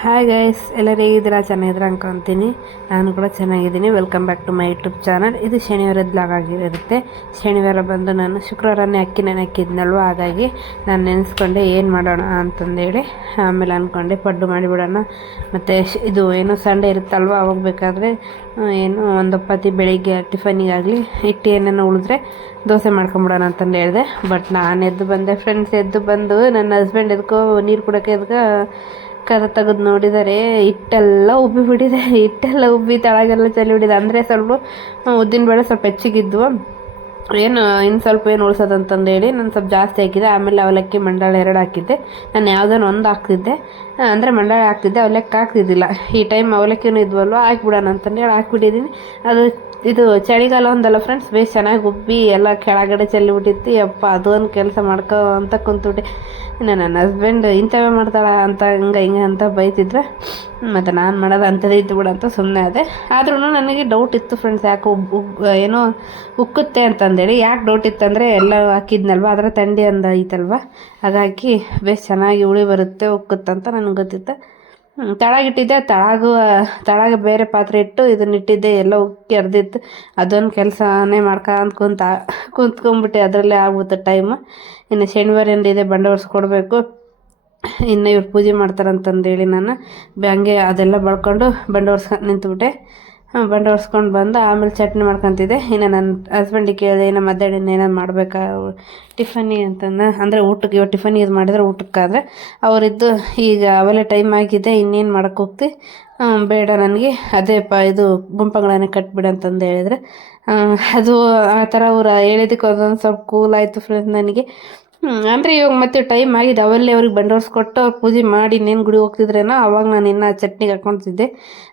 Hi guys ಎಲ್ಲರೂ ಹೇಗಿದ್ದೀರಾ? ಚೆನ್ನಾಗಿದ್ದೀರಾ ಅನ್ಕೊತೀನಿ. ನಾನು ಕೂಡ ಚೆನ್ನಾಗಿದ್ದೀನಿ. Welcome back to my YouTube channel ಇದು ಶನಿವಾರದ ಬ್ಲಾಗ್ ಆಗಿರುತ್ತೆ. ಶನಿವಾರ ಬಂದು ನಾನು ಶುಕ್ರವಾರನೇ ಅಕ್ಕಿ ನೆನಕ್ಕಿದ್ನಲ್ವ ಹಾಗಾಗಿ ನಾನು ನೆನೆಸ್ಕೊಂಡೆ ಏನು ಮಾಡೋಣ ಅಂತಂದೇಳಿ. ಆಮೇಲೆ ಅಂದ್ಕೊಂಡೆ ಪಡ್ಡು ಮಾಡಿಬಿಡೋಣ. ಮತ್ತು ಇದು ಏನು ಸಂಡೇ ಇರುತ್ತಲ್ವ? ಅವಾಗ ಬೇಕಾದರೆ ಏನು ಒಂದು ಬೆಳಿಗ್ಗೆ ಟಿಫನಿಗಾಗಲಿ ಹಿಟ್ಟು ಏನೇನೋ ಉಳಿದ್ರೆ ದೋಸೆ ಮಾಡ್ಕೊಂಬಿಡೋಣ ಅಂತಂದು ಹೇಳಿದೆ. ಬಟ್ ನಾನು ಎದ್ದು ಬಂದೆ ಫ್ರೆಂಡ್ಸ್ ಎದ್ದು ಬಂದು ನನ್ನ ಹಸ್ಬೆಂಡ್ ಎದ್ಕೋ ನೀರು ಕುಡೋಕೆ ಎದ್ಕ ಕರ ತೆಗೆದು ನೋಡಿದರೆ ಹಿಟ್ಟೆಲ್ಲ ಉಬ್ಬಿ ಬಿಟ್ಟಿದೆ. ಹಿಟ್ಟೆಲ್ಲ ಉಬ್ಬಿ ತಳಗೆಲ್ಲ ಬಿಟ್ಟಿದೆ. ಅಂದರೆ ಸ್ವಲ್ಪ ಉದ್ದಿನ ಬೇಳೆ ಸ್ವಲ್ಪ ಹೆಚ್ಚಿಗಿದ್ವು. ಏನು, ಇನ್ನು ಸ್ವಲ್ಪ ಏನು ಉಳಿಸೋದಂತಂದೇಳಿ ನಾನು ಸ್ವಲ್ಪ ಜಾಸ್ತಿ ಹಾಕಿದೆ. ಆಮೇಲೆ ಅವಲಕ್ಕಿ, ಮಂಡಾಳ ಎರಡು ಹಾಕಿದ್ದೆ. ನಾನು ಯಾವುದನ್ನು ಒಂದು ಹಾಕ್ತಿದ್ದೆ. ಅಂದರೆ ಮಂಡಾಳ ಹಾಕ್ತಿದ್ದೆ ಅವಲಕ್ಕಿ ಹಾಕ್ತಿದ್ದಿಲ್ಲ. ಈ ಟೈಮ್ ಅವಲಕ್ಕಿನೂ ಇದ್ವಲ್ವ? ಹಾಕ್ಬಿಡೋಣ ಅಂತಂದು ಹೇಳಿ ಹಾಕ್ಬಿಟ್ಟಿದ್ದೀನಿ ಅದು, ಇದು ಚಳಿಗಾಲ ಒಂದಲ್ಲ ಫ್ರೆಂಡ್ಸ್ ಬೇಸ್ ಚೆನ್ನಾಗಿ ಉಬ್ಬಿ ಎಲ್ಲ ಕೆಳಗಡೆ ಚೆಲ್ಲಿಬಿಟ್ಟಿತ್ತು. ಯಪ್ಪ, ಅದು ಒಂದು ಕೆಲಸ ಮಾಡ್ಕೋ ಅಂತ ಕುಂತ್ಬಿಟ್ಟೆ. ಇನ್ನು ನನ್ನ ಹಸ್ಬೆಂಡ್ ಇಂಥವೇ ಮಾಡ್ತಾಳೆ ಅಂತ ಹಿಂಗೆ ಹಿಂಗೆ ಅಂತ ಬೈತಿದ್ರೆ. ಮತ್ತು ನಾನು ಮಾಡೋದು ಅಂಥದ್ದೇ ಇತ್ತು ಬಿಡು ಅಂತ ಸುಮ್ಮನೆ ಅದೇ ಆದ್ರೂ ನನಗೆ ಡೌಟ್ ಇತ್ತು ಫ್ರೆಂಡ್ಸ್ ಯಾಕೆ ಉಬ್ ಏನೋ ಉಕ್ಕುತ್ತೆ ಅಂತಂದೇಳಿ. ಯಾಕೆ ಡೌಟ್ ಇತ್ತಂದರೆ ಎಲ್ಲ ಹಾಕಿದ್ನಲ್ವ? ಅದರ ತಂಡಿ ಅಂದ ಐತಲ್ವ? ಅದಾಕಿ ಬೇಸ್ ಚೆನ್ನಾಗಿ ಉಳಿ ಬರುತ್ತೆ ಉಕ್ಕುತ್ತಂತ ನನಗೆ ಗೊತ್ತಿತ್ತು? ಹ್ಮ್, ತಳಗಿಟ್ಟಿದ್ದೆ ತಳಗು ತಳಗ ಬೇರೆ ಪಾತ್ರೆ ಇಟ್ಟು ಇದನ್ನ ಇಟ್ಟಿದ್ದೆ ಎಲ್ಲ ಉಕ್ಕಿ ಅರ್ದಿತ್ತು ಅದೊಂದು ಕೆಲಸನೇ ಮಾಡ್ಕೊಂತ ಕುಂತ ಕುಂತ್ಕೊಂಡ್ಬಿಟ್ಟೆ ಅದರಲ್ಲೇ ಆಗ್ಬಿಡ್ತು ಟೈಮ್ ಇನ್ನು ಶನಿವಾರ ಏನಿದೆ ಬಂಡೆ ಕೊಡಬೇಕು. ಇನ್ನು ಇವ್ರು ಪೂಜೆ ಮಾಡ್ತಾರಂತಂದೇಳಿ ನಾನು. ಹಂಗೆ ಅದೆಲ್ಲ ಬಳ್ಕೊಂಡು ಬಂಡೆ ಒರೆಸ್ಕೊಂಡು ನಿಂತುಬಿಟ್ಟೆ. ಬಂಡೆ ಹೊಡ್ಸ್ಕೊಂಡು ಬಂದು ಆಮೇಲೆ ಚಟ್ನಿ ಮಾಡ್ಕೊತಿದ್ದೆ. ಇನ್ನು ನನ್ನ ಹಸ್ಬೆಂಡಿಗೆ ಕೇಳಿದೆ, ಇನ್ನು ಮಧ್ಯಾಹ್ನ ಏನೇನು ಮಾಡಬೇಕಾ? ಟಿಫನಿ ಅಂತಂದು, ಅಂದರೆ ಊಟಕ್ಕೆ ಇವಾಗ ಟಿಫನ್ ಇದು ಮಾಡಿದ್ರೆ ಊಟಕ್ಕಾದರೆ. ಅವರಿದ್ದು ಈಗ ಅವೆಲ್ಲ ಟೈಮ್ ಆಗಿದೆ, ಇನ್ನೇನು ಮಾಡೋಕ್ಕೋಗ್ತಿ ಹೋಗ್ತಿ? ಬೇಡ ನನಗೆ. ಅದೇ ಪ, ಇದು ಗುಂಪಗಳನ್ನು ಕಟ್ಬಿಡು ಅಂತಂದು ಹೇಳಿದರೆ. ಅದು ಆ ಥರ ಅವ್ರು ಹೇಳಿದಕ್ಕೆ ಒಂದೊಂದು ಸ್ವಲ್ಪ ಕೂಲ್ ಆಯಿತು ಫ್ರೆಂಡ್ಸ್ ನನಗೆ. ಅಂದರೆ ಇವಾಗ ಮತ್ತೆ ಟೈಮ್ ಆಗಿದೆ. ಅವಲ್ಲೇ ಅವ್ರಿಗೆ ಬಂಡೋರ್ಸ್ ಕೊಟ್ಟು ಅವ್ರು ಪೂಜೆ ಮಾಡಿ ಇನ್ನೇನು ಗುಡಿ ಹೋಗ್ತಿದ್ರೇನೋ, ಅವಾಗ ನಾನು ಇನ್ನೂ ಚಟ್ನಿಗೆ ಹಾಕ್ಕೊತಿದ್ದೆ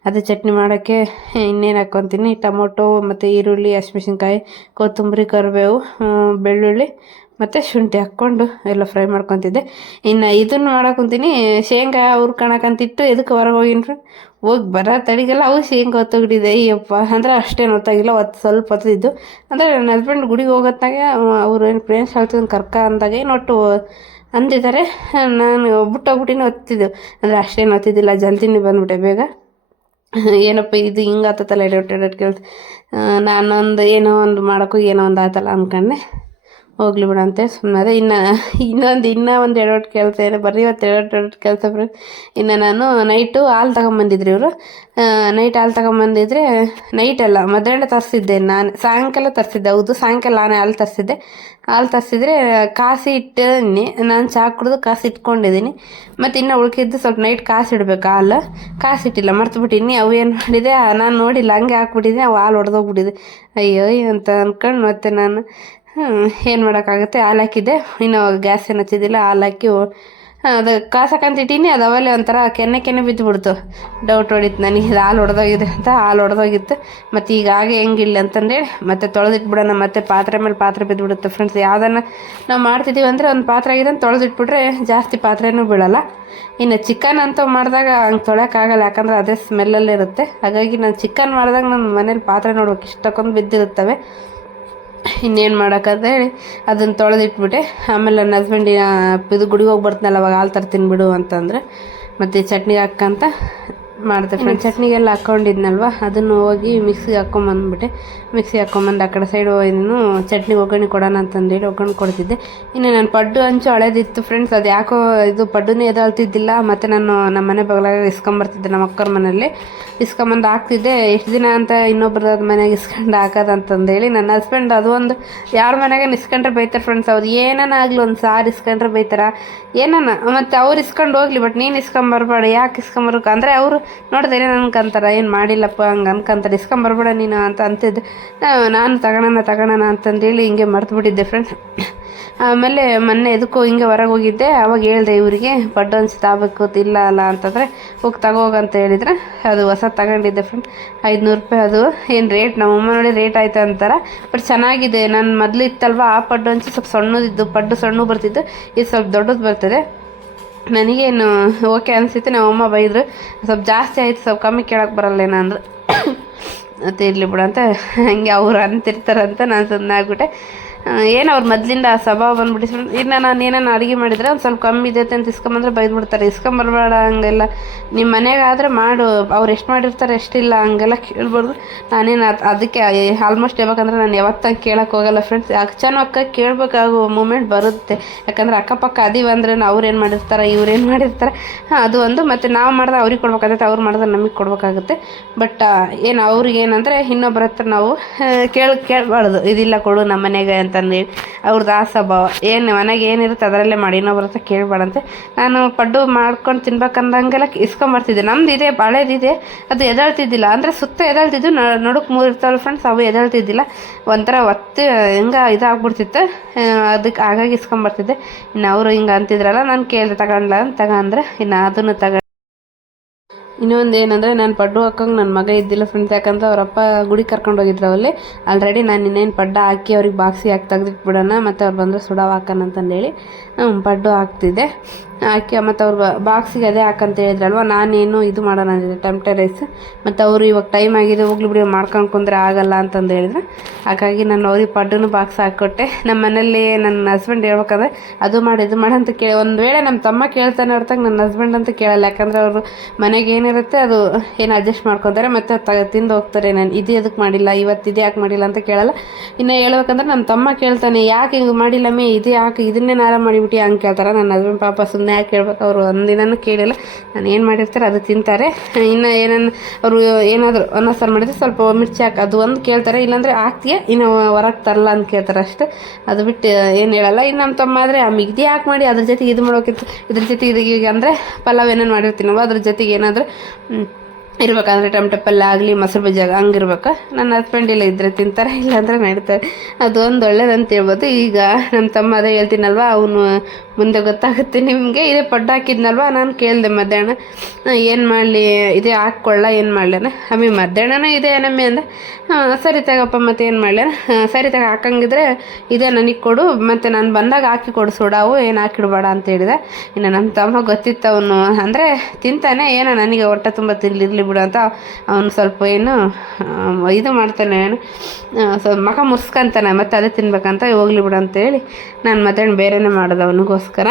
ಅದು ಚಟ್ನಿ ಮಾಡೋಕ್ಕೆ ಇನ್ನೇನು ಹಾಕ್ಕೊತೀನಿ ಟೊಮೊಟೊ, ಮತ್ತು ಈರುಳ್ಳಿ, ಹಸಿಮೆಣ್ಸಿನ್ಕಾಯಿ, ಕೊತ್ತಂಬರಿ, ಕರಿಬೇವು ಬೆಳ್ಳುಳ್ಳಿ ಮತ್ತು ಶುಂಠಿ ಹಾಕ್ಕೊಂಡು ಎಲ್ಲ ಫ್ರೈ ಮಾಡ್ಕೊತಿದ್ದೆ. ಇನ್ನು ಇದನ್ನು ಮಾಡಕ್ಕಂತೀನಿ ಶೇಂಗಾ ಹುರ್ಕೊಳಕಂತಿಟ್ಟು ಎದಕ್ಕೆ ಹೊರಗೆ ಹೋಗಿನ್ರಿ? ಹೋಗಿ ಬರೋ ತಡಿಗೆಲ್ಲ ಅವು ಶೇಂಗಾ ಹೊತ್ತೋಗ್ಬಿಟ್ಟಿದೆ. ಅಯ್ಯಪ್ಪ. ಅಂದರೆ ಅಷ್ಟೇನು ಹೊತ್ತಾಗಿಲ್ಲ. ಹೊತ್ತು ಸ್ವಲ್ಪ ಹೊತ್ತಿದ್ದು. ಅಂದರೆ ನನ್ನ ಹಸ್ಬೆಂಡ್ ಗುಡಿಗೆ ಹೋಗೋತ್ನಾಗೆ ಅವರು ಏನು ಫ್ರೆಂಡ್ಸ್ ಹೇಳ್ತಿದ್ದು ಕರ್ಕ ಅಂದಾಗ ಏನು ಒಟ್ಟು ಅಂದಿದ್ದಾರೆ. ನಾನು ಬಿಟ್ಟೋಗ್ಬಿಟ್ಟಿನಿ ಹೊತ್ತಿದ್ದು. ಅಂದರೆ ಅಷ್ಟೇನು ಹೊತ್ತಿದ್ದಿಲ್ಲ. ಜಲ್ದಿನೇ ಬಂದ್ಬಿಟ್ಟೆ ಬೇಗ. ಏನಪ್ಪ ಇದು ಹಿಂಗೆ ಆತತ್ತಲ್ಲ ಎಡೆ ಎಡವಟ್ಟು ಕೇಳ್ತು. ನಾನೊಂದು ಏನೋ ಒಂದು ಮಾಡೋಕ್ಕೂ ಏನೋ ಒಂದು ಆತಲ್ಲ ಅಂದ್ಕೊಂಡೆ ಹೋಗ್ಲಿ ಬಿಡಂತೆ ಸುಮ್ಮನೆ ಇನ್ನು, ಇನ್ನೊಂದು ಇನ್ನೂ ಒಂದು ಎಡವಟ್ಟು ಕೆಲಸ ಇದೆ. ಬರ್ರಿ, ಇವತ್ತು ಎರಡು ಎರಡು ಕೆಲಸ ಬರ್ರಿ. ಇನ್ನು ನಾನು ನೈಟು ಹಾಲು ತಗೊಂಬಂದಿದ್ರಿ ಇವರು. ನೈಟ್ ಹಾಲು ತಗೊಂಬಂದಿದ್ರೆ ನೈಟ್ ಅಲ್ಲ, ಮಧ್ಯಾಹ್ನ ತರಿಸಿದ್ದೆ ನಾನು. ಸಾಯಂಕಾಲ ತರಿಸಿದ್ದೆ, ಹೌದು, ಸಾಯಂಕಾಲ ನಾನೇ ಹಾಲು ತರಿಸಿದ್ದೆ. ಹಾಲು ತರಿಸಿದ್ರೆ ಕಾಸಿ ಇಟ್ಟಿದ್ದೀನಿ ನಾನು ಚಹಾ ಕುಡಿದು ಕಾಸಿ ಇಟ್ಕೊಂಡಿದ್ದೀನಿ. ಮತ್ತು ಇನ್ನು ಉಳ್ಕಿದ್ದು ಸ್ವಲ್ಪ ನೈಟ್ ಕಾಸು ಇಡಬೇಕು, ಹಾಲು. ಕಾಸು ಇಟ್ಟಿಲ್ಲ ಮರ್ತುಬಿಟ್ಟಿನಿ ಅವು ಏನು ಮಾಡಿದೆ, ನಾನು ನೋಡಿಲ್ಲ, ಹಂಗೆ ಹಾಕ್ಬಿಟ್ಟಿದ್ದೀನಿ, ಅವು ಹಾಲು ಹೊಡೆದೋಗ್ಬಿಟ್ಟಿದೆ ಅಯ್ಯೋ ಅಂತ ಅಂದ್ಕೊಂಡು ಮತ್ತೆ ನಾನು ಏನು ಮಾಡೋಕ್ಕಾಗುತ್ತೆ? ಹಾಲು ಹಾಕಿದ್ದೆ. ಇನ್ನು ಗ್ಯಾಸ್ ಏನು ಹಚ್ಚಿದ್ದಿಲ್ಲ, ಹಾಲು ಹಾಕಿ ಒ- ಅದು ಕಾಸಕ್ಕಂತ ಇಟ್ಟೀನಿ, ಅದು ಅವಲ್ಲೇ ಒಂಥರ ಕೆನ್ನೆ ಕೆನ್ನೆ ಬಿದ್ದುಬಿಡ್ತು ಡೌಟ್ ಹೊಡಿತು ನನಗೆ, ಇದು ಹಾಲು ಹೊಡೆದೋಗಿದೆ ಅಂತ, ಹಾಲು ಹೊಡೆದೋಗಿತ್ತು ಮತ್ತು ಈಗ ಹಾಗೆ ಹೆಂಗಿಲ್ಲ ಅಂತಂದೇಳಿ ಮತ್ತೆ ತೊಳೆದಿಟ್ಬಿಡೋಣ, ಮತ್ತೆ ಪಾತ್ರೆ ಮೇಲೆ ಪಾತ್ರೆ ಬಿದ್ದುಬಿಡುತ್ತೆ ಫ್ರೆಂಡ್ಸ್ ಯಾವುದನ್ನು ನಾವು ಮಾಡ್ತಿದ್ದೀವಿ ಅಂದರೆ ಒಂದು ಪಾತ್ರೆ ಆಗಿದೆ ಅಂತ ತೊಳೆದಿಟ್ಬಿಟ್ರೆ ಜಾಸ್ತಿ ಪಾತ್ರೆನೂ ಬೀಳಲ್ಲ. ಇನ್ನು ಚಿಕನ್ ಅಂತ ಮಾಡಿದಾಗ ಹಂಗೆ ತೊಳೆಯೋಕ್ಕಾಗಲ್ಲ ಯಾಕಂದ್ರೆ ಅದೇ ಸ್ಮೆಲ್ಲಲ್ಲಿರುತ್ತೆ ಹಾಗಾಗಿ ನಾನು ಚಿಕನ್ ಮಾಡಿದಾಗ ನನ್ನ ಮನೇಲಿ ಪಾತ್ರೆ ನೋಡ್ಬೇಕು, ಇಷ್ಟಕ್ಕೊಂದು ಬಿದ್ದಿರುತ್ತವೆ. ಇನ್ನೇನು ಮಾಡೋಕ್ಕಂತ ಹೇಳಿ ಅದನ್ನು ತೊಳೆದಿಟ್ಬಿಟ್ಟೆ. ಆಮೇಲೆ ನನ್ನ ಹಸ್ಬೆಂಡಿಗೆ ಇದು ಗುಡಿಗೆ ಹೋಗಿ ಬರ್ತೀನಲ್ಲ, ಅವಾಗ ಹಾಲು ತರ್ತೀನಿ ಬಿಡು ಅಂತಂದರೆ, ಮತ್ತು ಚಟ್ನಿಗೆ ಹಾಕ್ಕಂತ ಮಾಡಿದೆ ಫ್ರೆಂಡ್ ಚಟ್ನಿಗೆಲ್ಲ ಹಾಕ್ಕೊಂಡಿದ್ನಲ್ವ ಅದನ್ನು ಹೋಗಿ ಮಿಕ್ಸಿಗೆ ಹಾಕ್ಕೊಂಬಂದ್ಬಿಟ್ಟೆ ಮಿಕ್ಸಿಗೆ ಹಾಕ್ಕೊಂಬಂದು ಆ ಕಡೆ ಸೈಡ್ ಹೋಗಿದ್ದು ಚಟ್ನಿ ಒಗ್ಗರಣೆ ಕೊಡೋಣ ಅಂತಂದೇಳಿ ಒಗ್ಗರಣೆ ಕೊಡ್ತಿದ್ದೆ. ಇನ್ನು ನಾನು ಪಡ್ಡು ಹಂಚು ಹಳೇದಿತ್ತು ಫ್ರೆಂಡ್ಸ್ ಅದು ಯಾಕೋ ಇದು ಪಡ್ಡುನೇ ಎದಾಳ್ತಿದ್ದಿಲ್ಲ ಮತ್ತು ನಾನು ನಮ್ಮ ಮನೆ ಬಗಲಾಗ ಇಸ್ಕೊಂಬರ್ತಿದ್ದೆ ನಮ್ಮ ಅಕ್ಕರ ಮನೆಯಲ್ಲಿ. ಇಸ್ಕೊಂಬಂದು ಹಾಕ್ತಿದ್ದೆ. ಎಷ್ಟು ದಿನ ಅಂತ ಇನ್ನೊಬ್ಬರ ಮನೆಗೆ ಇಸ್ಕೊಂಡು ಹಾಕೋದಂತಂದೇಳಿ ನನ್ನ ಹಸ್ಬೆಂಡ್ ಅದು ಒಂದು ಯಾರ ಮನೆಗೆ ಇಸ್ಕೊಂಡ್ರೆ ಬೈತಾರೆ ಫ್ರೆಂಡ್ಸ್ ಅವ್ರು ಏನಾನ ಆಗಲಿ ಒಂದು ಸಾರು ಇಸ್ಕೊಂಡ್ರೆ ಬೈತಾರ. ಏನಾನ? ಮತ್ತು ಅವ್ರು ಇಸ್ಕೊಂಡು ಹೋಗ್ಲಿ ಬಟ್ ನೀನು ಇಸ್ಕೊಂಬರ್ಬೇಡ. ಯಾಕೆ ಇಸ್ಕೊಂಬರ್ಬೇಕು? ಅಂದರೆ ಅವರು ನೋಡಿದ್ರೆ ಏನು ಅನ್ಕೊಂತಾರೆ? ಏನು ಮಾಡಿಲ್ಲಪ್ಪ, ಹಂಗೆ ಅನ್ಕೊಂತಾರೆ ಇಸ್ಕೊಂಬರ್ಬೇಡ ನೀನು ಅಂತ ಅಂತಿದ್ದೆ. ನಾನು ತಗೊಳೋಣ ತಗೊಳೋಣ ಅಂತಂದೇಳಿ ಹಿಂಗೆ ಮರ್ತು ಬಿಟ್ಟಿದ್ದೆ ಫ್ರೆಂಡ್ಸ್ ಆಮೇಲೆ ಮೊನ್ನೆ ಎದಕ್ಕೂ ಹಿಂಗೆ ಹೊರಗೆ ಹೋಗಿದ್ದೆ. ಅವಾಗ ಹೇಳ್ದೆ ಇವರಿಗೆ ಪಡ್ಡು ಅನ್ಸಿ ತಾಬೇಕು ಇಲ್ಲ ಅಲ್ಲ ಅಂತಂದರೆ, ಹೋಗಿ ತಗೋಗ ಅಂತ ಹೇಳಿದ್ರೆ, ಅದು ಹೊಸ ತಗೊಂಡಿದ್ದೆ ಫ್ರೆಂಡ್ ಐದುನೂರು ರೂಪಾಯಿ ಅದು. ಏನು ರೇಟ್ ನಮ್ಮಮ್ಮ ನೋಡಿ ರೇಟ್ ಆಯ್ತು ಅಂತಾರೆ. ಬಟ್ ಚೆನ್ನಾಗಿದೆ. ನಾನು ಮೊದಲು ಇತ್ತಲ್ವ, ಆ ಪಡ್ಡು ಹಂಚಿ ಸ್ವಲ್ಪ ಸಣ್ಣದಿದ್ದು, ಪಡ್ಡು ಸಣ್ಣ ಬರ್ತಿದ್ದು ಇದು ಸ್ವಲ್ಪ ದೊಡ್ಡದು ಬರ್ತದೆ. ನನಗೇನು ಓಕೆ ಅನಿಸಿತ್ತು ನಮ್ಮಮ್ಮ ಬೈದರು. ಸ್ವಲ್ಪ ಜಾಸ್ತಿ ಆಯಿತು, ಸ್ವಲ್ಪ ಕಮ್ಮಿ ಕೇಳೋಕೆ ಬರಲ್ಲ ಏನಂದ್ರೆ ಮತ್ತು ಇರಲಿ ಬಿಡು ಅಂತ, ಹಂಗೆ ಅವ್ರು ಅಂತಿರ್ತಾರಂತ ನಾನು ಸುಮ್ಮನೆ ಆಗ್ಬಿಟ್ಟೆ. ಏನು ಅವ್ರು ಮೊದಲಿಂದ ಆ ಸ್ವಭಾವ ಬಂದ್ಬಿಟ್ಟು ಇನ್ನು ನಾನು ಏನೇನು ಅಡುಗೆ ಮಾಡಿದ್ರೆ ಒಂದು ಸ್ವಲ್ಪ ಕಮ್ಮಿ ಇದೆ ಅಂತ ಇಸ್ಕೊಂಬಂದ್ರೆ ಬೈದ್ಬಿಡ್ತಾರೆ. ಇಸ್ಕೊಂಬರ್ಬೇಡ, ಹಂಗೆಲ್ಲ. ನಿಮ್ಮ ಮನೆಗಾದರೆ ಮಾಡು, ಅವ್ರು ಎಷ್ಟು ಮಾಡಿರ್ತಾರೆ ಎಷ್ಟಿಲ್ಲ, ಹಂಗೆಲ್ಲ ಕೇಳ್ಬಾರ್ದು. ನಾನೇನು ಅದು, ಅದಕ್ಕೆ ಆಲ್ಮೋಸ್ಟ್ ಹೇಳ್ಬೇಕಂದ್ರೆ ನಾನು ಯಾವತ್ತಂಗೆ ಕೇಳಕ್ಕೆ ಹೋಗಲ್ಲ ಫ್ರೆಂಡ್ಸ್ ಅಚ್ಚನೂ ಅಕ್ಕ ಕೇಳಬೇಕಾಗೋ ಮೂಮೆಂಟ್ ಬರುತ್ತೆ. ಯಾಕಂದ್ರೆ ಅಕ್ಕಪಕ್ಕ ಅದೀವಿ ಬಂದ್ರೆ ಅವ್ರು ಏನು ಮಾಡಿರ್ತಾರೆ ಇವ್ರೇನು ಮಾಡಿರ್ತಾರೆ. ಹಾಂ, ಅದು ಒಂದು. ಮತ್ತು ನಾವು ಮಾಡಿದ್ರೆ ಅವ್ರಿಗೆ ಕೊಡ್ಬೇಕಾಗತ್ತೆ, ಅವ್ರು ಮಾಡಿದ್ರೆ ನಮಗೆ ಕೊಡ್ಬೇಕಾಗುತ್ತೆ. ಬಟ್ ಏನು ಅವ್ರಿಗೆ ಏನಂದರೆ ಇನ್ನೊಬ್ಬರ ಹತ್ರ ನಾವು ಕೇಳಿ, ಕೇಳಬಾರ್ದು. ಇದಿಲ್ಲ ಕೊಡು ನಮ್ಮ ಮನೆಗೆ ಅಂತಂದು ಅವ್ರದ್ದು ಆ ಸ್ವಭಾವ ಏನು ಮನೆಗೆ ಏನಿರುತ್ತೆ ಅದರಲ್ಲೇ ಮಾಡಿ ಇನ್ನೊಬ್ಬರ ಹತ್ರ ನಾನು ಪಡ್ಡು ಮಾಡ್ಕೊಂಡು ತಿನ್ಬೇಕಂದಂಗೆಲ್ಲ ಇಸ್ಕೊಂಬರ್ತಿದ್ದೆ. ನಮ್ದು ಇದೆ ಅದು ಎದಳ್ತಿದ್ದಿಲ್ಲ. ಅಂದರೆ ಸುತ್ತ ಎದಳ್ತಿದ್ದು ನಡುಕ್ ಮೂರು ಇರ್ತಾವಲ್ಲ ಫ್ರೆಂಡ್ಸ್ ಅವು ಎದಳ್ತಿದ್ದಿಲ್ಲ. ಒಂಥರ ಒತ್ತು, ಹೆಂಗೆ ಇದಾಗ್ಬಿಡ್ತಿತ್ತು. ಅದಕ್ಕೆ ಹಾಗಾಗಿ ಇಸ್ಕೊಂಬರ್ತಿದ್ದೆ. ಇನ್ನು ಅವರು ಹಿಂಗೆ ಅಂತಿದ್ರಲ್ಲ, ನಾನು ಕೇಳಿದೆ, ತಗೊಂಡ್ಲ? ಅಂತ ತಗೊಂಡ್ರೆ ಇನ್ನು ಅದನ್ನು ತಗೊಂಡು ಇನ್ನೊಂದು ಏನಂದರೆ ನಾನು ಪಡ್ಡು ಹಾಕಂಗೆ ನನ್ನ ಮಗ ಇದ್ದಿಲ್ಲ ಫ್ರೆಂಡ್ಸ್ ಯಾಕಂದ್ರೆ ಅವರಪ್ಪ ಗುಡಿ ಕರ್ಕೊಂಡು ಹೋಗಿದ್ರು ಅಲ್ಲಿ. ಆಲ್ರೆಡಿ ನಾನು ಇನ್ನೇನು ಪಡ್ಡ ಹಾಕಿ ಅವ್ರಿಗೆ ಬಾಕ್ಸಿ ಹಾಕಿ ತೆಗೆದಿಟ್ಬಿಡೋಣ, ಮತ್ತು ಅವ್ರು ಬಂದರೆ ಸುಡಾವ ಹಾಕೋಣ ಅಂತಂದೇಳಿ ಪಡ್ಡು ಹಾಕ್ತಿದ್ದೆ. ಹಾಕಿ ಮತ್ತು ಅವ್ರು ಬಾಕ್ಸಿಗೆ ಅದೇ ಹಾಕಂತ ಹೇಳಿದ್ರಲ್ವ, ನಾನೇನು ಇದು ಮಾಡೋಣ ಟಮಟೆ ರೈಸ್ ಮತ್ತು ಅವರು ಇವಾಗ ಟೈಮ್ ಆಗಿದೆ, ಹೋಗ್ಲಿ ಬಿಡಿ, ಮಾಡ್ಕೊಂಡು ಕುಂದ್ರೆ ಆಗಲ್ಲ ಅಂತಂದು ಹೇಳಿದ್ರು. ಹಾಗಾಗಿ ನಾನು ಅವ್ರಿಗೆ ಪಡ್ಡೂ ಬಾಕ್ಸ್ ಹಾಕ್ಕೊಟ್ಟೆ ನಮ್ಮ ಮನೇಲಿ ನನ್ನ ಹಸ್ಬೆಂಡ್ ಹೇಳ್ಬೇಕಂದ್ರೆ, ಅದು ಮಾಡಿ, ಇದು ಮಾಡಿ ಅಂತ ಕೇಳಿ. ಒಂದು ವೇಳೆ ನಮ್ಮ ತಮ್ಮ ಕೇಳ್ತಾನೆ ಹೊರತಾಗ ನನ್ನ ಹಸ್ಬೆಂಡ್ ಅಂತ ಕೇಳಲ್ಲ. ಯಾಕಂದರೆ ಅವರು ಮನೆಗೆ ಏನಿರುತ್ತೆ ಅದು ಏನು ಅಡ್ಜಸ್ಟ್ ಮಾಡ್ಕೊತಾರೆ ಮತ್ತು ತ, ತಿಂದು ಹೋಗ್ತಾರೆ. ನಾನು ಇದು ಎದಕ್ಕೆ ಮಾಡಿಲ್ಲ, ಇವತ್ತು ಇದು ಯಾಕೆ ಮಾಡಿಲ್ಲ ಅಂತ ಕೇಳಲ್ಲ. ಇನ್ನು ಹೇಳ್ಬೇಕಂದ್ರೆ ನಮ್ಮ ತಮ್ಮ ಕೇಳ್ತಾನೆ, ಯಾಕೆ ಹಿಂಗೆ ಮಾಡಿಲ್ಲ ಮೇ, ಇದು ಯಾಕೆ, ಇದನ್ನೇ ನಾರ ಮಾಡಿಬಿಟ್ಟು? ಹಂಗೆ ಕೇಳ್ತಾರೆ. ನನ್ನ ಹಸ್ಬೆಂಡ್ ಪಾಪ ಸುಮ್ಮನೆ ಯಾಕೆ ಕೇಳ್ಬೇಕು ಅವರು ಒಂದಿನೂ ಕೇಳಿಲ್ಲ. ನಾನು ಏನು ಮಾಡಿರ್ತಾರೆ ಅದು ತಿಂತಾರೆ. ಇನ್ನು ಏನನ್ನು ಅವರು ಏನಾದರೂ ಅನ್ನ ಸಾರು ಮಾಡಿದ್ರೆ ಸ್ವಲ್ಪ ಮಿರ್ಚಿ ಹಾಕಿ, ಅದು ಒಂದು ಕೇಳ್ತಾರೆ. ಇಲ್ಲಾಂದರೆ ಹಾಕ್ತೀಯ? ಇನ್ನು ಹೊರಗೆ ತರಲ್ಲ ಅಂತ ಕೇಳ್ತಾರೆ ಅಷ್ಟೇ. ಅದು ಬಿಟ್ಟು ಏನು ಹೇಳಲ್ಲ. ಇನ್ನು ನಮ್ಮ ತಮ್ಮ ಆದರೆ, ಆ, ಮಿಗ್ದಿ ಯಾಕೆ ಮಾಡಿ, ಅದ್ರ ಜೊತೆಗೆ ಇದು ಮಾಡೋಕ್ಕಿತ್ತು ಇದ್ರ ಜೊತೆಗೆ ಇದು ಈಗ ಅಂದರೆ ಪಲಾವ್ ಏನೇನು ಮಾಡಿರ್ತೀನಲ್ವ, ಅದ್ರ ಜೊತೆಗೆ ಏನಾದರೂ ಇರ್ಬೇಕಂದ್ರೆ ಟೊಮೆಟೊ ಪಲ್ಯ ಆಗಲಿ, ಮೊಸರು ಬಜ್ಜಾಗ ಹಂಗಿರ್ಬೇಕು ನನ್ನ ಹಸ್ಬೆಂಡ್ ಇಲ್ಲ ಇದ್ರೆ ತಿಂತಾರೆ, ಇಲ್ಲಾಂದ್ರೆ ನಡೀತಾರೆ. ಅದು ಒಂದು ಒಳ್ಳೇದಂತ ಹೇಳ್ಬೋದು. ಈಗ ನಮ್ಮ ತಮ್ಮ ಅದೇ ಹೇಳ್ತೀನಲ್ವ, ಅವನು ಮುಂದೆ ಗೊತ್ತಾಗುತ್ತೆ ನಿಮಗೆ. ಇದೇ ಪಡ್ಡು ಹಾಕಿದ್ನಲ್ವ, ನಾನು ಕೇಳಿದೆ ಮಧ್ಯಾಹ್ನ. ಏನು ಮಾಡಲಿ, ಇದೇ ಹಾಕ್ಕೊಳ್ಳ, ಏನು ಮಾಡಲೇನ ಅಮ್ಮಿ, ಮಧ್ಯಾಹ್ನನೂ ಇದೇ ನಮ್ಮಿ ಅಂದೆ ಸರಿ ತಗಪ್ಪ, ಮತ್ತೆ ಏನು ಮಾಡಲೇನ ಸರಿ ತಗ, ಹಾಕಂಗಿದ್ರೆ ಇದೇ ನನಗೆ ಕೊಡು, ಮತ್ತು ನಾನು ಬಂದಾಗ ಹಾಕಿ ಕೊಡು ಸೋಡಾವು ಏನು ಹಾಕಿಡ್ಬೇಡ ಅಂತ ಹೇಳಿದೆ. ಇನ್ನು ನಮ್ಮ ತಮ್ಮ ಗೊತ್ತಿತ್ತು ಅವನು ಅಂದರೆ ತಿಂತಾನೆ, ಏನೋ ನನಗೆ ಹೊಟ್ಟೆ ತುಂಬ ತಿನ್ಲಿರ್ಲಿ ಬಿಡು ಅಂತ ಅವನು ಸ್ವಲ್ಪ ಏನು ಇದು ಮಾಡ್ತಾನೆ ಸ್ವಲ್ಪ ಮಖ ಮುರ್ಸ್ಕೊಂತಾನೆ, ಮತ್ತೆ ಅದೇ ತಿನ್ಬೇಕಂತ ಹೋಗ್ಲಿ ಬಿಡು ಅಂತೇಳಿ ನಾನು ಮತ್ತೆ ಬೇರೆನೇ ಮಾಡೋದು ಅವನಿಗೋಸ್ಕರ.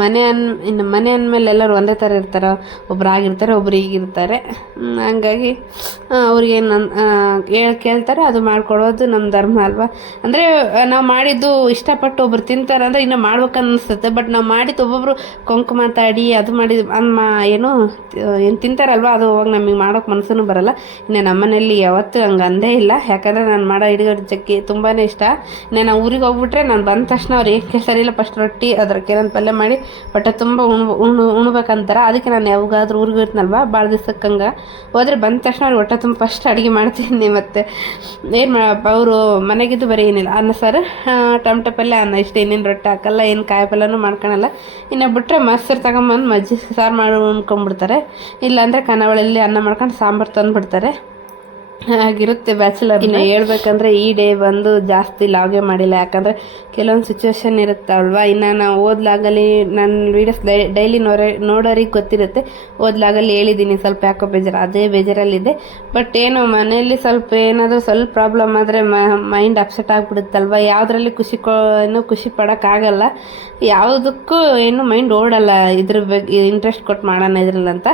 ಮನೆ ಅನ್, ಇನ್ನು ಮನೆ ಅಂದಮೇಲೆ ಎಲ್ಲರೂ ಒಂದೇ ಥರ ಇರ್ತಾರೆ, ಒಬ್ರು ಆಗಿರ್ತಾರೆ, ಒಬ್ರು ಈಗಿರ್ತಾರೆ ಹಂಗಾಗಿ ನನ್ನ ಹೇಳಿ ಕೇಳ್ತಾರೆ, ಅದು ಮಾಡ್ಕೊಡೋದು ನಮ್ಮ ಧರ್ಮ ಅಲ್ವಾ? ಅಂದರೆ ನಾವು ಮಾಡಿದ್ದು ಇಷ್ಟಪಟ್ಟು ಒಬ್ರು ತಿಂತಾರೆ ಅಂದರೆ ಇನ್ನೂ ಮಾಡ್ಬೇಕು ಅನ್ನಿಸ್ತದೆ ಬಟ್ ನಾವು ಮಾಡಿದ್ದು ಒಬ್ಬೊಬ್ಬರು ಕೊಂಕು ಮಾತಾಡಿ, ಅದು ಮಾಡಿ ಅಮ್ಮ ಏನು ಏನು ತಿಂತಾರಲ್ವ, ಅದು ಹೋಗಿ ನಮಗೆ ಮಾಡೋಕೆ ಮನಸ್ಸೂ ಬರಲ್ಲ. ಇನ್ನು ನಮ್ಮ ಮನೆಯಲ್ಲಿ ಯಾವತ್ತೂ ಹಂಗೆ ಅಂದೇ ಇಲ್ಲ. ಯಾಕಂದರೆ ನಾನು ಮಾಡೋ ಅಡುಗೆ ಚಕ್ಕಿ ತುಂಬಾ ಇಷ್ಟ. ಇನ್ನು ನಾವು ಊರಿಗೆ ಹೋಗ್ಬಿಟ್ರೆ ನಾನು ಬಂದ ತಕ್ಷಣ ಅವ್ರು ಏನು ಇಲ್ಲ ಫಸ್ಟ್ ರೊಟ್ಟಿ ಅದ್ರ ಕೆಲವೊಂದು ಪಲ್ಯ ಮಾಡಿ ಹೊಟ್ಟೆ ತುಂಬ ಉಣ್ ಉಣ್, ಉಣ್ಬೇಕಂತಾರೆ. ಅದಕ್ಕೆ ನಾನು ಯಾವಾಗಾದ್ರೂ ಊರಿಗೆ ಇರ್ತೀನಲ್ವ ಭಾಳ ದಿವ್ಸಕ್ಕೆ ಹಂಗೆ. ಹೋದ್ರೆ ಬಂದ ತಕ್ಷಣ ಅವ್ರಿಗೆ ಹೊಟ್ಟೆ ತುಂಬ ಫಸ್ಟ್ ಅಡುಗೆ ಮಾಡ್ತೀನಿ ಮತ್ತು. ಏನು ಮಾಡಪ್ಪ ಅವರು ಮನೆಗಿದ್ದು ಬರೀ ಏನಿಲ್ಲ. ಅನ್ನ, ಸಾರು ಟೊಮೆಟೊ ಪಲ್ಯ ಅನ್ನ ಇಷ್ಟು. ಇನ್ನೇನು ರೊಟ್ಟಿ ಹಾಕಲ್ಲ, ಏನು ಕಾಯಿ ಪಲ್ಯನೂ ಮಾಡ್ಕೊಳಲ್ಲ. ಇನ್ನು ಬಿಟ್ಟರೆ ಮೊಸರು ತಗೊಂಬಂದು ಮಜ್ಜಿ ಸಾರು ಮಾಡಿ ಉಣ್ಕೊಂಡ್ಬಿಡ್ತಾರೆ ಇಲ್ಲಾಂದರೆ ಕನ್ನವಳಲ್ಲಿ ಅನ್ನ ಮಾಡ್ಕೊಂಡು ಸಾಂಬಾರು ತಂದುಬಿಡ್ತಾರೆ. ಆಗಿರುತ್ತೆ ಬ್ಯಾಚುಲರ್ ಇನ್ನು ಹೇಳ್ಬೇಕಂದ್ರೆ ಈ ಡೇ ಬಂದು ಜಾಸ್ತಿ ಲಾಗೇ ಮಾಡಿಲ್ಲ. ಯಾಕಂದರೆ ಕೆಲವೊಂದು ಸಿಚುವೇಶನ್ ಇರುತ್ತೆ ಅಲ್ವಾ? ಇನ್ನು ನಾವು ಓದ್ಲಾಗಲಿ ನನ್ನ ವೀಡಿಯೋಸ್ ಡೈಲಿ ನೋಡೋ ನೋಡೋರಿಗೆ ಗೊತ್ತಿರುತ್ತೆ. ಓದ್ಲಾಗಲಿ ಹೇಳಿದ್ದೀನಿ ಸ್ವಲ್ಪ ಯಾಕೋ ಬೇಜಾರು, ಅದೇ ಬೇಜಾರಲ್ಲಿದೆ. ಬಟ್ ಏನು, ಮನೆಯಲ್ಲಿ ಸ್ವಲ್ಪ ಏನಾದರೂ ಸ್ವಲ್ಪ ಪ್ರಾಬ್ಲಮ್ ಆದರೆ ಮೈಂಡ್ ಅಪ್ಸೆಟ್ ಆಗಿಬಿಡುತ್ತಲ್ವ ಯಾವುದ್ರಲ್ಲಿ ಖುಷಿ ಕೊ ಏನು ಖುಷಿ ಪಡೋಕ್ಕಾಗಲ್ಲ. ಯಾವುದಕ್ಕೂ ಏನು ಮೈಂಡ್ ಓಡಲ್ಲ. ಇದ್ರ ಬಗ್ಗೆ ಇಂಟ್ರೆಸ್ಟ್ ಕೊಟ್ಟು ಮಾಡೋಣ ಇದ್ರಲ್ಲಿ ಅಂತ.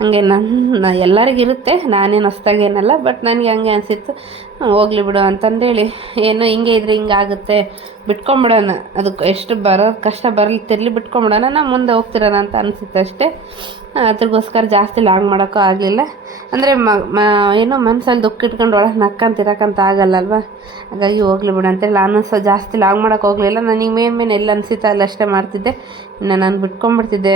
ಹಂಗೆ ನನ್ನ ಎಲ್ಲರಿಗಿರುತ್ತೆ. ನಾನೇನು ಹೊಸ್ದಾಗೇನಲ್ಲ. ಬಟ್ ನನಗೆ ಹಂಗೆ ಅನಿಸಿತ್ತು. ಹೋಗ್ಲಿ ಬಿಡು ಅಂತಂದೇಳಿ. ಏನೋ ಹಿಂಗೆ ಇದ್ರೆ ಹಿಂಗೆ ಆಗುತ್ತೆ. ಬಿಟ್ಕೊಂಬಿಡೋಣ. ಅದಕ್ಕೆ ಎಷ್ಟು ಬರೋ ಕಷ್ಟ ಬರಲಿ ತಿರ್ಲಿ ಬಿಟ್ಕೊಂಬಿಡೋಣ. ನಾವು ಮುಂದೆ ಹೋಗ್ತಿರೋಣ ಅಂತ ಅನಿಸುತ್ತೆ ಅಷ್ಟೇ ಅದ್ರಗೋಸ್ಕರ ಜಾಸ್ತಿ ಲಾಂಗ್ ಮಾಡೋಕ್ಕೂ ಆಗಲಿಲ್ಲ. ಅಂದರೆ ಮ ಏನೋ ಮನಸ್ಸಲ್ಲಿ ದುಃಖ ಇಟ್ಕೊಂಡು ಒಳಗೆ ನಕ್ಕಂತ ಇರೋಕ್ಕಂತ ಆಗಲ್ಲಲ್ವ? ಹಾಗಾಗಿ ಹೋಗ್ಲಿ ಬಿಡು ಅಂತೇಳಿ ನಾನು ಸಹ ಜಾಸ್ತಿ ಲಾಂಗ್ ಮಾಡೋಕ್ಕೆ ಹೋಗಲಿಲ್ಲ. ನನಗೆ ಮೇನ್ ಮೇನ್ ಎಲ್ಲ ಅನಿಸುತ್ತಾ ಅಲ್ಲಿ ಅಷ್ಟೇ ಮಾಡ್ತಿದ್ದೆ. ಇನ್ನು ನಾನು ಬಿಟ್ಕೊಂಡ್ಬಿಡ್ತಿದ್ದೆ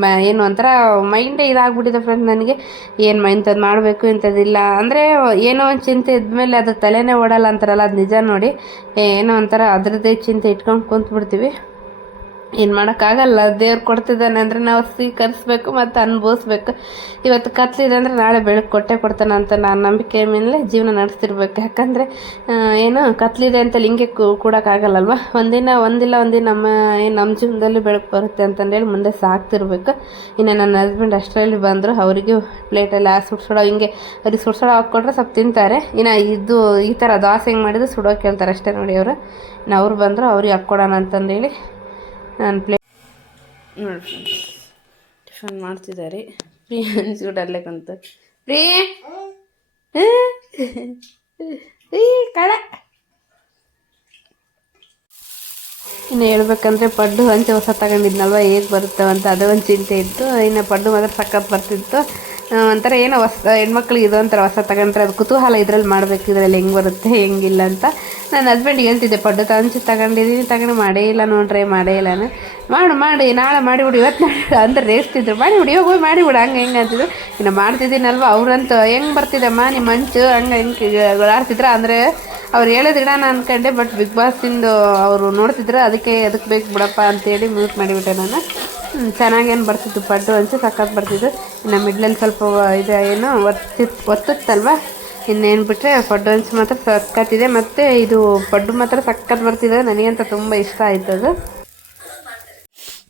ಮ, ಏನು ಒಂಥರ ಮೈಂಡೇ ಇದಾಗ್ಬಿಟ್ಟಿದೆ ಫ್ರೆಂಡ್ ನನಗೆ. ಏನು ಇಂಥದ್ದು ಮಾಡಬೇಕು ಇಂಥದ್ದಿಲ್ಲ. ಅಂದರೆ ಏನೋ ಒಂದು ಚಿಂತೆ ಇದ್ಮೇಲೆ ಅದು ತಲೆನೇ ಓಡಲ್ಲ ಅಂತಾರಲ್ಲ, ಅದು ನಿಜ ನೋಡಿ. ಏನೋ ಒಂಥರ ಅದರದ್ದೇ ಚಿಂತೆ ಇಟ್ಕೊಂಡು ಕುಂತ್ಬಿಡ್ತೀವಿ. ಏನು ಮಾಡೋಕ್ಕಾಗಲ್ಲ. ದೇವ್ರು ಕೊಡ್ತಿದ್ದಾನೆ ಅಂದರೆ ನಾವು ಸ್ವೀಕರಿಸ್ಬೇಕು ಮತ್ತು ಅನುಭವಿಸ್ಬೇಕು. ಇವತ್ತು ಕತ್ಲಿದೆ ಅಂದರೆ ನಾಳೆ ಬೆಳಗ್ಗೆ ಕೊಟ್ಟೆ ಕೊಡ್ತಾನೆ ಅಂತ ನಾನು ನಂಬಿಕೆ ಮೇಲೆ ಜೀವನ ನಡೆಸ್ತಿರ್ಬೇಕು. ಯಾಕಂದರೆ ಏನು ಕತ್ಲಿದೆ ಅಂತ ಹಿಂಗೆ ಕೂಡೋಕ್ಕಾಗಲ್ಲಲ್ವ? ಒಂದಿನ, ಒಂದಿಲ್ಲ, ಒಂದಿನ ನಮ್ಮ ಏನು ನಮ್ಮ ಜೀವನದಲ್ಲಿ ಬೆಳಕು ಬರುತ್ತೆ ಅಂತಂದೇಳಿ ಮುಂದೆ ಸಾಕ್ತಿರ್ಬೇಕು. ಇನ್ನು ನನ್ನ ಹಸ್ಬೆಂಡ್ ಅಷ್ಟರಲ್ಲಿ ಬಂದರು, ಅವರಿಗೆ ಪ್ಲೇಟಲ್ಲಿ ಆ ಸುಡ್ ಸುಡೋ ಹಿಂಗೆ ಅವ್ರಿಗೆ ಸುಡ್ ಸುಡೋ ಹಾಕ್ಕೊಟ್ರೆ ಸ್ವಲ್ಪ ತಿಂತಾರೆ. ಇನ್ನು ಇದು, ಈ ಥರ ದೋಸೆ ಹೆಂಗೆ ಮಾಡಿದ್ರು ಸುಡೋ ಕೇಳ್ತಾರೆ ಅಷ್ಟೇ ನೋಡಿ ಅವರು. ಇನ್ನು ಅವ್ರು ಬಂದರು, ಅವ್ರಿಗೆ ಹಾಕ್ಕೊಡೋಣ ಅಂತಂದೇಳಿ ನಾನು ಪ್ಲೇ ನೋಡಿ ಫ್ರೆಂಡ್ಸ್ ಟಿಫನ್ ಮಾಡ್ತಿದ್ದಾರೆ. ಪ್ರೀ ಅನ್ಸ್ಬಿಟ್ಟು ಅಲ್ಲೇ ಕುಂತು. ಪ್ರೀ! ಈ ಕಳ ಇನ್ನು ಹೇಳ್ಬೇಕಂದ್ರೆ ಪಡ್ಡು ಹಂಚೆ ಹೊಸ ತಗೊಂಡಿದ್ನಲ್ವ ಹೇಗೆ ಬರುತ್ತೆ ಅಂತ ಅದೇ ಒಂದು ಚಿಂತೆ ಇತ್ತು. ಇನ್ನು ಪಡ್ಡು ಮಾತ್ರ ಸಖತ್ ಬರ್ತಿತ್ತು. ಒಂಥರ ಏನೋ ಹೊಸ, ಹೆಣ್ಮಕ್ಳಿಗೆ ಇದು ಒಂಥರ ಹೊಸ ತಗೊಂಡ್ರೆ ಅದು ಕುತೂಹಲ ಇದ್ರಲ್ಲಿ ಮಾಡಬೇಕು, ಇದ್ರಲ್ಲಿ ಹೆಂಗೆ ಬರುತ್ತೆ, ಹೆಂಗಿಲ್ಲ ಅಂತ. ನನ್ನ ಹಸ್ಬೆಂಡಿಗೆ ಹೇಳ್ತಿದ್ದೆ, ಪಡ್ಡು, ತಂಚು ತಗೊಂಡಿದ್ದೀನಿ ತಗೊಂಡು ಮಾಡೇ ಇಲ್ಲ ನೋಡ್ರಿ, ಮಾಡೇ ಇಲ್ಲ. ಮಾಡು, ಮಾಡಿ, ನಾಳೆ ಮಾಡಿಬಿಡು ಇವತ್ತು ನಾಳೆ ಅಂದ್ರೆ ರೇಸ್ತಿದ್ರು ಮಾಡಿಬಿಡು ಇವಾಗ ಹೋಗಿ ಮಾಡಿಬಿಡು ಹಂಗೆ, ಹೆಂಗೆ ಅಂತಿದ್ರು. ಇನ್ನು ಮಾಡ್ತಿದ್ದೀನಲ್ವ, ಅವ್ರಂತೂ, ಹೆಂಗೆ ಬರ್ತಿದ್ದಮ್ಮ ನಿಮ್ಮ ಮಂಚು, ಹಂಗೆ, ಹೆಂಗೆ ಆಡ್ತಿದ್ರ ಅಂದರೆ ಅವ್ರು ಹೇಳೋದು ನಾನು ಬಟ್ ಬಿಗ್ ಬಾಸಿಂದು ಅವರು ನೋಡ್ತಿದ್ರು, ಅದಕ್ಕೆ ಅದಕ್ಕೆ ಬೇಕು ಬಿಡಪ್ಪ, ಅಂತೇಳಿ ಮ್ಯೂಟ್ ಮಾಡಿಬಿಟ್ಟೆ ನಾನು. ಚೆನ್ನಾಗೇನು ಬರ್ತಿತ್ತು, ಪಡ್ಡು ಅನ್ಸಿ ಸಖತ್ ಬರ್ತಿದ್ದು ಇನ್ನು ಮಿಡ್ಲಲ್ಲಿ ಸ್ವಲ್ಪ ಇದು ಏನು ಒತ್ತಿ ಒತ್ತುತ್ತಲ್ವ? ಇನ್ನೇನು ಬಿಟ್ಟರೆ ಪಡ್ಡು ಅನ್ಸಿ ಮಾತ್ರ ಸಖತ್ತಿದೆ ಮತ್ತು ಇದು ಪಡ್ಡು ಮಾತ್ರ ಸಖತ್ ಬರ್ತಿದೆ. ನನಗಂತ ತುಂಬ ಇಷ್ಟ ಆಯ್ತು ಅದು.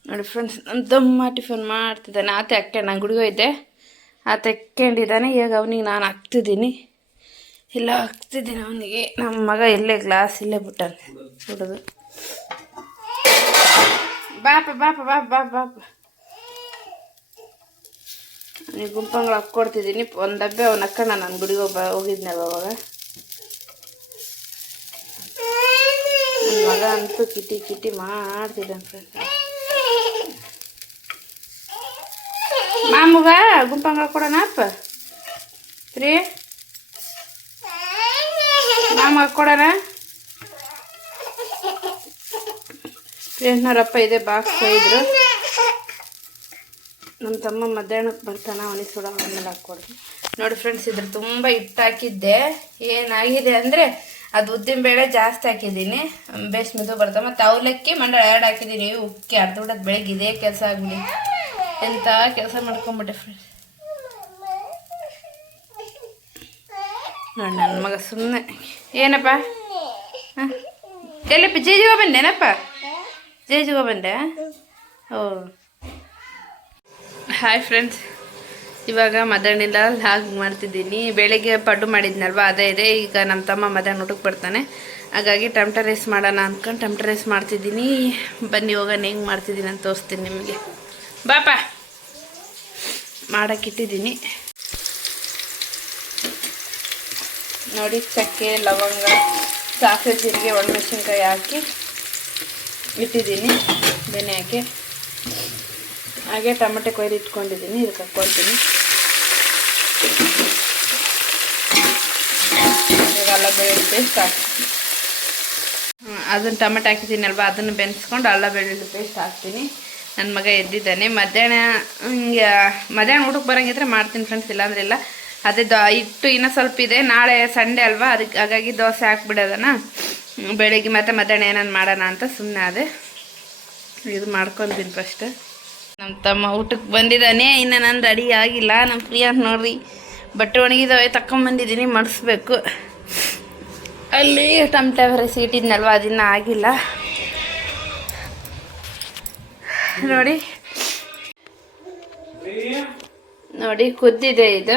ನೋಡಿ ಫ್ರೆಂಡ್ಸ್ ನನ್ನ ತಮ್ಮ ಟಿಫನ್ ಮಾಡ್ತಿದ್ದಾನೆ. ಆತ ಅಕ್ಕೆ ನಾನು ಗುಡಿಗೆ ಹೋಯ್ದೆ ಆತ ಎಕ್ಕೊಂಡಿದ್ದಾನೆ ಈಗ ಅವನಿಗೆ ನಾನು ಹಾಕ್ತಿದ್ದೀನಿ. ಇಲ್ಲ, ಹಾಕ್ತಿದ್ದೀನಿ ಅವನಿಗೆ. ನಮ್ಮ ಮಗ ಇಲ್ಲೇ ಗ್ಲಾಸ್ ಇಲ್ಲೇ ಬಿಟ್ಟಾನೆ. ಹುಡುಗ ಬಾಪ ಬಾಪ ಬಾಪ ಬಾಪ ಬಾಪ ಅವನಿಗೆ ಗುಂಪಂಗಳು ಹಾಕ್ಕೊಡ್ತಿದ್ದೀನಿ ಒಂದು ಡಬ್ಬೆ ಅವ್ನ ಅಕ್ಕಣ್ಣ ನಾನು ಗುಡಿಗೆ ಹೋಗ ಹೋಗಿದ್ನಲ್ವ ಅವಾಗ ನನ್ನ ಮಗ ಅಂತೂ ಕಿಟಿ ಕಿಟಿ ಮಾಡ್ತಿದ್ದಾನೆ ಫ್ರೆಂಡ್ಸ್ ಮಾಮುಗ ಗುಂಪಂಗಳ ಕೊಡೋಣ ಅಪ್ಪ ರೀ ಮಾಮ ಕೊಡೋಣ ಫ್ರೆಂಡ್ನವ್ರಪ್ಪ ಇದೆ ಬಾಕ್ಸ್ ಇದ್ರು ನಮ್ಮ ತಮ್ಮ ಮಧ್ಯಾಹ್ನಕ್ಕೆ ಬರ್ತಾನೆ, ಅವನಿಗೆ ಸುಡ ಆಮೇಲೆ ಹಾಕ್ಕೊಡ್ದು ನೋಡಿ ಫ್ರೆಂಡ್ಸ್ ಇದ್ರ ತುಂಬ ಹಿಟ್ಟು ಹಾಕಿದ್ದೆ. ಏನಾಗಿದೆ ಅಂದರೆ, ಅದು ಉದ್ದಿನ ಬೇಳೆ ಜಾಸ್ತಿ ಹಾಕಿದ್ದೀನಿ. ಬೇಸ್ ಮೆದು ಬರ್ತವೆ. ಮತ್ತು ಅವಲಕ್ಕಿ, ಮಂಡಳ ಎರಡು ಹಾಕಿದ್ದೀನಿ ಉಕ್ಕಿ, ಅರ್ಧ ಬಿಡೋದು ಬೆಳಗ್ಗೆ ಇದೇ ಕೆಲಸ ಆಗ್ಬಿಡಿ. ಎಂಥ ಕೆಲಸ ಮಾಡ್ಕೊಂಬಿಟ್ಟೆ ಫ್ರೆಂಡ್ಸ್ ನೋಡಿ ನನ್ನ ಮಗ ಸುಮ್ಮನೆ ಏನಪ್ಪ? ಹಾಂ? ಎಲ್ಲಪ್ಪ ಜೀಜಿ ಬಂದೇನಪ್ಪ? ಜೇಜಿಗೆ ಬಂದೆ ಓ. ಹಾಯ್ ಫ್ರೆಂಡ್ಸ್ ಇವಾಗ ಮಧ್ಯಾಹ್ನದಿಂದ ಲಾಗ್ ಮಾಡ್ತಿದ್ದೀನಿ. ಬೆಳಿಗ್ಗೆ ಪಡ್ಡು ಮಾಡಿದ್ನಲ್ವ, ಅದೇ ಇದೆ. ಈಗ ನಮ್ಮ ತಮ್ಮ ಮಧ್ಯಾಹ್ನ ಊಟಕ್ಕೆ ಬರ್ತಾನೆ. ಹಾಗಾಗಿ ಟಮಟ ರೈಸ್ ಮಾಡೋಣ ಅಂದ್ಕೊಂಡು ಟಮಟ ರೈಸ್ ಮಾಡ್ತಿದ್ದೀನಿ. ಬನ್ನಿ, ಹೋಗೋಣ. ಹೆಂಗೆ ಮಾಡ್ತಿದ್ದೀನಿ ಅಂತ ತೋರಿಸ್ತೀನಿ ನಿಮಗೆ. ಬಾಪ. ಮಾಡೋಕ್ಕಿಟ್ಟಿದ್ದೀನಿ ನೋಡಿ, ಚಕ್ಕೆ, ಲವಂಗ, ಸಾಸಿವೆ ಜೀರಿಗೆ, ಒಣಮೆಣಸಿನ್ಕಾಯಿ ಹಾಕಿ ಇಟ್ಟಿದ್ದೀನಿ. ಬೆನೆ ಹಾಕಿ. ಹಾಗೆ ಟೊಮೆಟೊ ಕೊಯ್ದು ಇಟ್ಕೊಂಡಿದ್ದೀನಿ. ಇದಕ್ಕೆ ಹಾಕ್ಕೊಳ್ತೀನಿ ಅಲ್ಲ ಬೆಳ್ಳುಳ್ಳಿ ಪೇಸ್ಟ್ ಹಾಕ್ತೀನಿ ಅದನ್ನು ಟೊಮೆಟೊ ಹಾಕಿದ್ದೀನಲ್ವ? ಅದನ್ನು ಬೆನ್ಸ್ಕೊಂಡು ಅಲ್ಲ ಬೆಳ್ಳುಳ್ಳಿ ಪೇಸ್ಟ್ ಹಾಕ್ತೀನಿ. ನನ್ನ ಮಗ ಎದ್ದಿದ್ದಾನೆ. ಮಧ್ಯಾಹ್ನ ಹಿಂಗೆ ಮಧ್ಯಾಹ್ನ ಊಟಕ್ಕೆ ಬರೋಂಗಿದ್ರೆ ಮಾಡ್ತೀನಿ ಫ್ರೆಂಡ್ಸ್ ಇಲ್ಲಾಂದ್ರೆ ಇಲ್ಲ. ಅದೇ ದೋ ಇಟ್ಟು ಇನ್ನೂ ಸ್ವಲ್ಪ ಇದೆ. ನಾಳೆ ಸಂಡೇ ಅಲ್ವಾ? ಅದಕ್ಕೆ ಹಾಗಾಗಿ ದೋಸೆ ಹಾಕ್ಬಿಡೋದನ? ಬೆಳಿಗ್ಗೆ ಮತ್ತೆ ಮಧ್ಯಾಹ್ನ ಏನಾರು ಮಾಡೋಣ ಅಂತ ಸುಮ್ಮನೆ ಅದೇ ಇದು ಮಾಡ್ಕೊತೀನಿ ಫಸ್ಟ್ ನಮ್ಮ ತಮ್ಮ ಊಟಕ್ಕೆ ಬಂದಿದ್ದಾನೆ ಇನ್ನು ನಂದು ರೆಡಿ ಆಗಿಲ್ಲ ನಮ್ಮ ಪ್ರಿಯಾಂಕ್ ನೋಡ್ರಿ. ಬಟ್ಟೆ ಒಣಗಿದವೆ ತಗೊಂಬಂದಿದ್ದೀನಿ ಮಡಿಸ್ಬೇಕು. ಅಲ್ಲಿ ಟಮಟ ರೈಸ್ ಇಟ್ಟಿದ್ನಲ್ವ ಅದಿನ್ನೂ ಆಗಿಲ್ಲ. ನೋಡಿ. ನೋಡಿ, ಕುದ್ದಿದೆ ಇದು.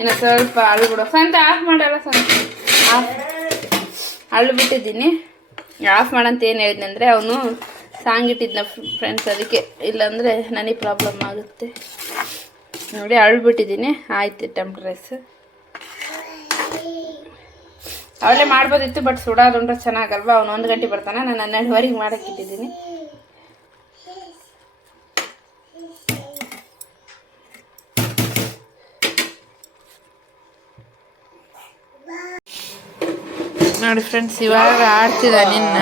ಇನ್ನು ಸ್ವಲ್ಪ ಆಳು ಬಿಡೋ. ಸಂತ ಆಫ್ ಮಾಡಲ್ಲ ಸಂತ ಆಫ್ ಅಳು ಬಿಟ್ಟಿದ್ದೀನಿ ಆಫ್ ಮಾಡಂತ ಏನು ಹೇಳಿದ್ನಂದರೆ ಅವನು ಸಾಂಗ್ ಇಟ್ಟಿದ್ನ ಫ್ರೆಂಡ್ಸ್ ಅದಕ್ಕೆ. ಇಲ್ಲಾಂದರೆ ನನಗೆ ಪ್ರಾಬ್ಲಮ್ ಆಗುತ್ತೆ. ನೋಡಿ, ಅಳ್ಬಿಟ್ಟಿದ್ದೀನಿ. ಆಯಿತು ಟಮಟ ರೈಸ್ ಅವಳೇ ಮಾಡ್ಬೋದಿತ್ತು ಬಟ್ ಸುಡೋದುಂಡ್ರೆ ಚೆನ್ನಾಗಲ್ವಾ? ಅವ್ನು ಒಂದು ಗಂಟೆ ಬರ್ತಾನೆ, ನಾನು ಹನ್ನೆರಡುವರೆಗೆ ಮಾಡಕ್ಕೆ ನೋಡಿ ಫ್ರೆಂಡ್ಸ್ ಇವಾಗ ಆಡ್ತಿದ್ದ ನಿನ್ನ.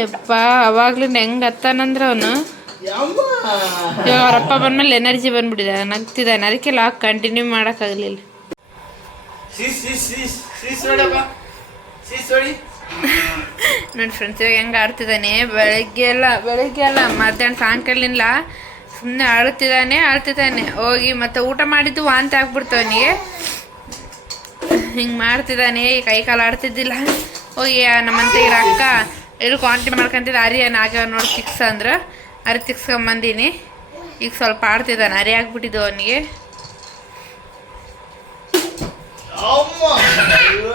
ಯಪ್ಪ ಅವಾಗ್ಲಿಂದ ಹೆಂಗ್ ಹತ್ತಾನಂದ್ರೆ ಅವನು? ಇವಾಗ ಅವರಪ್ಪ ಬಂದ್ಮೇಲೆ ಎನರ್ಜಿ ಬಂದ್ಬಿಟ್ಟಿದೆ ನಗ್ತಿದ್ದಾನೆ ಅದಕ್ಕೆ ಲಾಕ್ ಕಂಟಿನ್ಯೂ ಮಾಡೋಕ್ಕಾಗಲಿಲ್ಲ. ನೋಡಿ ಫ್ರೆಂಡ್ಸ್ ಇವಾಗ ಹೆಂಗೆ ಆಡ್ತಿದ್ದಾನೆ. ಬೆಳಗ್ಗೆ ಎಲ್ಲ ಬೆಳಗ್ಗೆ ಎಲ್ಲ ಮಧ್ಯಾಹ್ನ ಸಾಯಂಕಾಲಿಂದ ಸುಮ್ಮನೆ ಆಡ್ತಿದ್ದಾನೆ ಆಡ್ತಿದ್ದಾನೆ. ಹೋಗಿ ಮತ್ತೆ ಊಟ ಮಾಡಿದ್ದು ವಾಂತಿ ಆಗ್ಬಿಡ್ತು ಅವನಿಗೆ. ಹಿಂಗೆ ಮಾಡ್ತಿದ್ದಾನೆ ಕೈ ಕಾಲು ಆಡ್ತಿದ್ದಿಲ್ಲ. ಹೋಗಿ ನಮ್ಮಂತೆ ಇರೋ ಅಕ್ಕ ಎಲ್ಲಿ ಕ್ವಾಂಟಿ ಮಾಡ್ಕೊಂತಿದ್ದ ಅರಿಯನ್ ಆಗ್ಯಾವ ನೋಡಿ ತಿಕ್ಸ್ ಅಂದ್ರೆ. ಅರಿ ತಿಕ್ಸ್ಕೊಂಬಂದೀನಿ ಈಗ ಸ್ವಲ್ಪ ಆಡ್ತಿದ್ದಾನೆ, ಅರಿ ಆಗ್ಬಿಟ್ಟಿದ್ದು ಅವನಿಗೆ.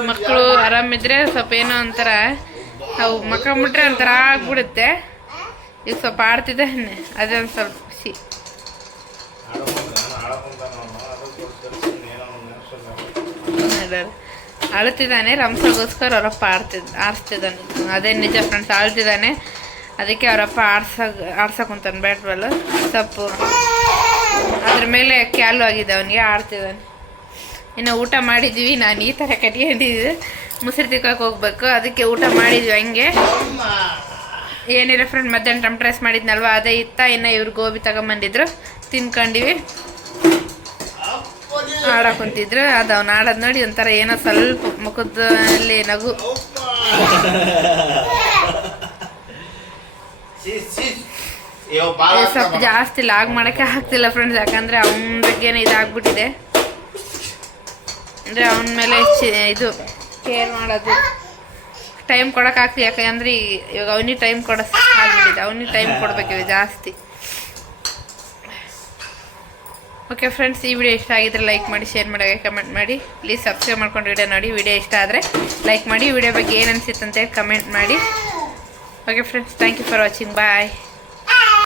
ಮಕ್ಕಳು ಆರಾಮಿದ್ರೆ ಸ್ವಲ್ಪ ಏನೋ ಒಂಥರ, ಅವು ಮಕ್ಕ ಒಂಥರ ಆಗ್ಬಿಡುತ್ತೆ. ಈಗ ಸ್ವಲ್ಪ ಆಡ್ತಿದ್ದೆ ಅದೇ ಒಂದು ಸ್ವಲ್ಪ ಅಳ್ತಿದ್ದಾನೆ ರಂಸಗೋಸ್ಕರ ಅವರಪ್ಪ ಆಡ್ತಿದ್ ಆಡಿಸ್ತಿದ್ದಾನೆ ಅದೇ ನಿಜ ಫ್ರೆಂಡ್ಸ್ ಆಳ್ತಿದ್ದಾನೆ ಅದಕ್ಕೆ ಅವರಪ್ಪ ಆಡ್ಸಕ್ ಆಡ್ಸಕ್ಕಂತಾನೆ ಬ್ಯಾಟ್ ಬಾಲ್ ಸೊಪ್ಪು ಅದ್ರ ಮೇಲೆ ಕ್ಯಾಲು ಆಗಿದೆ ಅವನಿಗೆ ಆಡ್ತಿದ್ದಾನೆ ಇನ್ನು ಊಟ ಮಾಡಿದ್ವಿ, ನಾನು ಈ ಥರ ಕಟ್ಕೊಂಡಿದ್ದೆ. ಮುಸಿರು ತಿಕ್ಕೋಕೆ ಹೋಗ್ಬೇಕು. ಅದಕ್ಕೆ ಊಟ ಮಾಡಿದ್ವಿ ಹಂಗೆ. ಏನಿಲ್ಲ ಫ್ರೆಂಡ್ ಮಧ್ಯಾಹ್ನ ಟಮ್ ರೈಸ್ ಮಾಡಿದ್ನಲ್ವ? ಅದೇ ಇತ್ತ, ಇನ್ನು ಇವ್ರು ಗೋಬಿ ತಗೊಂಬಂದಿದ್ರು. ತಿನ್ಕೊಂಡಿವಿ. ಆಡಕ್ ಕುಂತಿದ್ರು ಅದು ಅವ್ನು ಆಡೋದು ನೋಡಿ ಒಂಥರ ಏನೋ ಸ್ವಲ್ಪ ಮುಖದಲ್ಲಿ ನಗು. ಸ್ವಲ್ಪ ಜಾಸ್ತಿ ಲಾಗ್ ಮಾಡೋಕ್ಕೆ ಆಗ್ತಿಲ್ಲ ಫ್ರೆಂಡ್ಸ್ ಯಾಕಂದ್ರೆ ಅವನ ಬಗ್ಗೆನೇ ಇದಾಗ್ಬಿಟ್ಟಿದೆ. ಅಂದರೆ ಅವನ ಮೇಲೆ ಇದು ಕೇರ್ ಮಾಡೋದು. ಟೈಮ್ ಕೊಡೋಕ್ಕಾಗ್ತಿ ಯಾಕಂದ್ರೆ ಇವಾಗ ಅವನಿಗೆ ಟೈಮ್ ಕೊಡೋ ಆಗ್ಬಿಟ್ಟಿದೆ. ಅವನಿಗೆ ಟೈಮ್ ಕೊಡಬೇಕಿದೆ ಜಾಸ್ತಿ. ಓಕೆ ಫ್ರೆಂಡ್ಸ್ ಈ ವಿಡಿಯೋ ಇಷ್ಟ ಆಗಿದ್ರೆ ಲೈಕ್ ಮಾಡಿ ಶೇರ್ ಮಾಡಿ ಕಮೆಂಟ್ ಮಾಡಿ. ಪ್ಲೀಸ್ ಸಬ್ಸ್ಕ್ರೈಬ್ ಮಾಡ್ಕೊಂಡು ವಿಡಿಯೋ ನೋಡಿ. ವಿಡಿಯೋ ಇಷ್ಟ ಆದರೆ ಲೈಕ್ ಮಾಡಿ. ವಿಡಿಯೋ ಬಗ್ಗೆ ಏನು ಅನಿಸುತ್ತಂತೆ ಕಮೆಂಟ್ ಮಾಡಿ. Okay friends thank you for watching bye